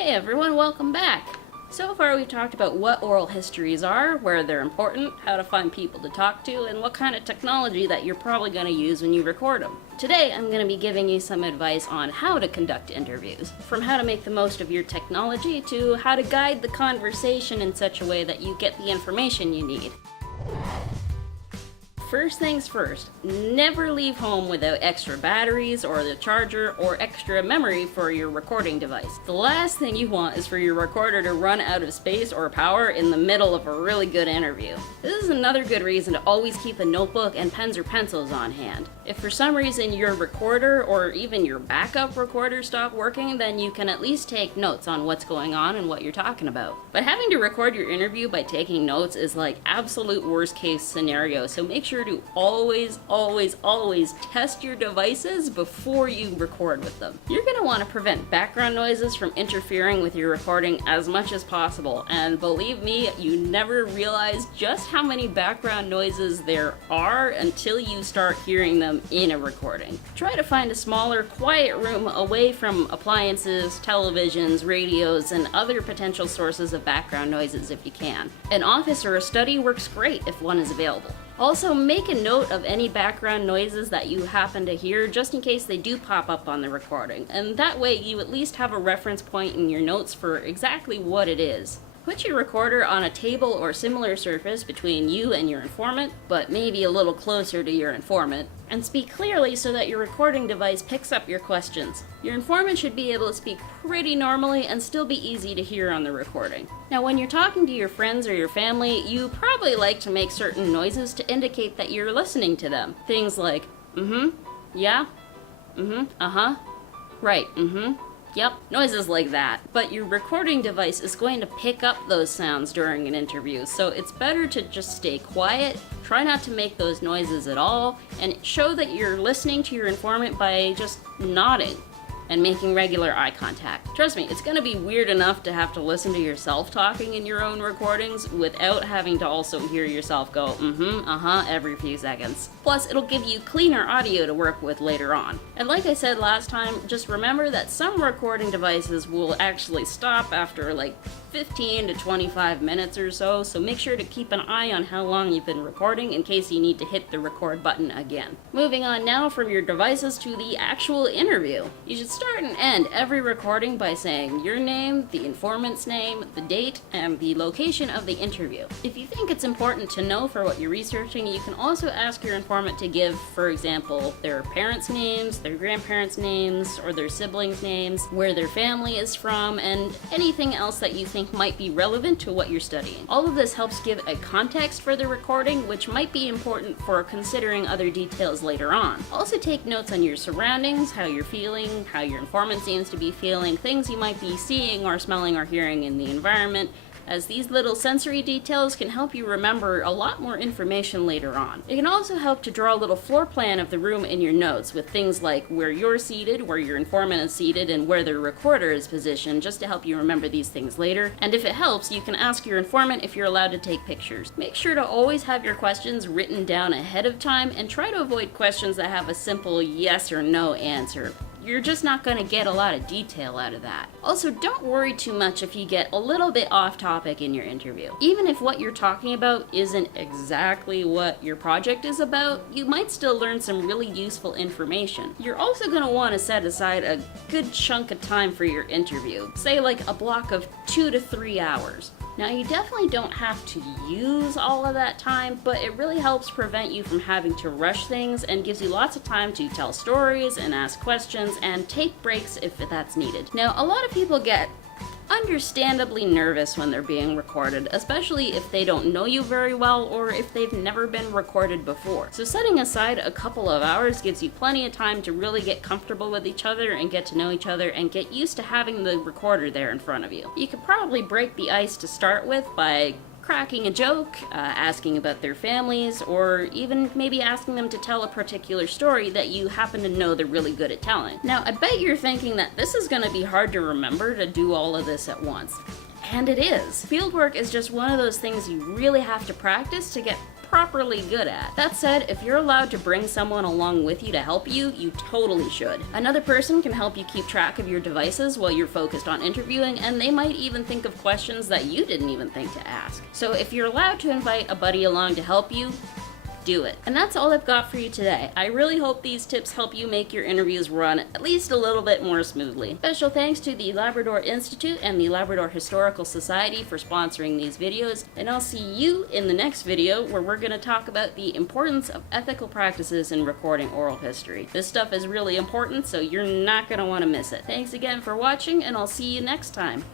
Hey everyone, welcome back! So far we've talked about what oral histories are, where they're important, how to find people to talk to, and what kind of technology that you're probably going to use when you record them. Today I'm going to be giving you some advice on how to conduct interviews, from how to make the most of your technology to how to guide the conversation in such a way that you get the information you need. First things first, never leave home without extra batteries or the charger or extra memory for your recording device. The last thing you want is for your recorder to run out of space or power in the middle of a really good interview. This is another good reason to always keep a notebook and pens or pencils on hand. If for some reason your recorder or even your backup recorder stop working, then you can at least take notes on what's going on and what you're talking about. But having to record your interview by taking notes is like absolute worst case scenario, so make sure to always test your devices before you record with them. You're going to want to prevent background noises from interfering with your recording as much as possible, and believe me, you never realize just how many background noises there are until you start hearing them in a recording. Try to find a smaller, quiet room away from appliances, televisions, radios, and other potential sources of background noises if you can. An office or a study works great if one is available. Also, make a note of any background noises that you happen to hear just in case they do pop up on the recording, and that way you at least have a reference point in your notes for exactly what it is. Put your recorder on a table or similar surface between you and your informant, but maybe a little closer to your informant, and speak clearly so that your recording device picks up your questions. Your informant should be able to speak pretty normally and still be easy to hear on the recording. Now, when you're talking to your friends or your family, you probably like to make certain noises to indicate that you're listening to them. Things like, yeah, uh-huh, right, yep, noises like that. But your recording device is going to pick up those sounds during an interview, so it's better to just stay quiet, try not to make those noises at all, and show that you're listening to your informant by just nodding and making regular eye contact. Trust me, it's gonna be weird enough to have to listen to yourself talking in your own recordings without having to also hear yourself go every few seconds. Plus, it'll give you cleaner audio to work with later on. And like I said last time, just remember that some recording devices will actually stop after like 15 to 25 minutes or so, so make sure to keep an eye on how long you've been recording in case you need to hit the record button again. Moving on now from your devices to the actual interview. You should start and end every recording by saying your name, the informant's name, the date, and the location of the interview. If you think it's important to know for what you're researching, you can also ask your informant to give, for example, their parents' names, their grandparents' names, or their siblings' names, where their family is from, and anything else that you think might be relevant to what you're studying. All of this helps give a context for the recording, which might be important for considering other details later on. Also take notes on your surroundings, how you're feeling, how your informant seems to be feeling, things you might be seeing or smelling or hearing in the environment, as these little sensory details can help you remember a lot more information later on. It can also help to draw a little floor plan of the room in your notes with things like where you're seated, where your informant is seated, and where the recorder is positioned, just to help you remember these things later. And if it helps, you can ask your informant if you're allowed to take pictures. Make sure to always have your questions written down ahead of time and try to avoid questions that have a simple yes or no answer. You're just not going to get a lot of detail out of that. Also, don't worry too much if you get a little bit off topic in your interview. Even if what you're talking about isn't exactly what your project is about, you might still learn some really useful information. You're also going to want to set aside a good chunk of time for your interview, say like a block of 2 to 3 hours. Now, you definitely don't have to use all of that time, but it really helps prevent you from having to rush things and gives you lots of time to tell stories and ask questions and take breaks if that's needed. Now, a lot of people get understandably nervous when they're being recorded, especially if they don't know you very well or if they've never been recorded before. So setting aside a couple of hours gives you plenty of time to really get comfortable with each other and get to know each other and get used to having the recorder there in front of you. You could probably break the ice to start with by cracking a joke, asking about their families, or even maybe asking them to tell a particular story that you happen to know they're really good at telling. Now, I bet you're thinking that this is going to be hard to remember to do all of this at once. And it is. Fieldwork is just one of those things you really have to practice to get properly good at. That said, if you're allowed to bring someone along with you to help you, you totally should. Another person can help you keep track of your devices while you're focused on interviewing, and they might even think of questions that you didn't even think to ask. So if you're allowed to invite a buddy along to help you, do it. And that's all I've got for you today. I really hope these tips help you make your interviews run at least a little bit more smoothly. Special thanks to the Labrador Institute and the Labrador Historical Society for sponsoring these videos, and I'll see you in the next video where we're going to talk about the importance of ethical practices in recording oral history. This stuff is really important, so you're not going to want to miss it. Thanks again for watching, and I'll see you next time.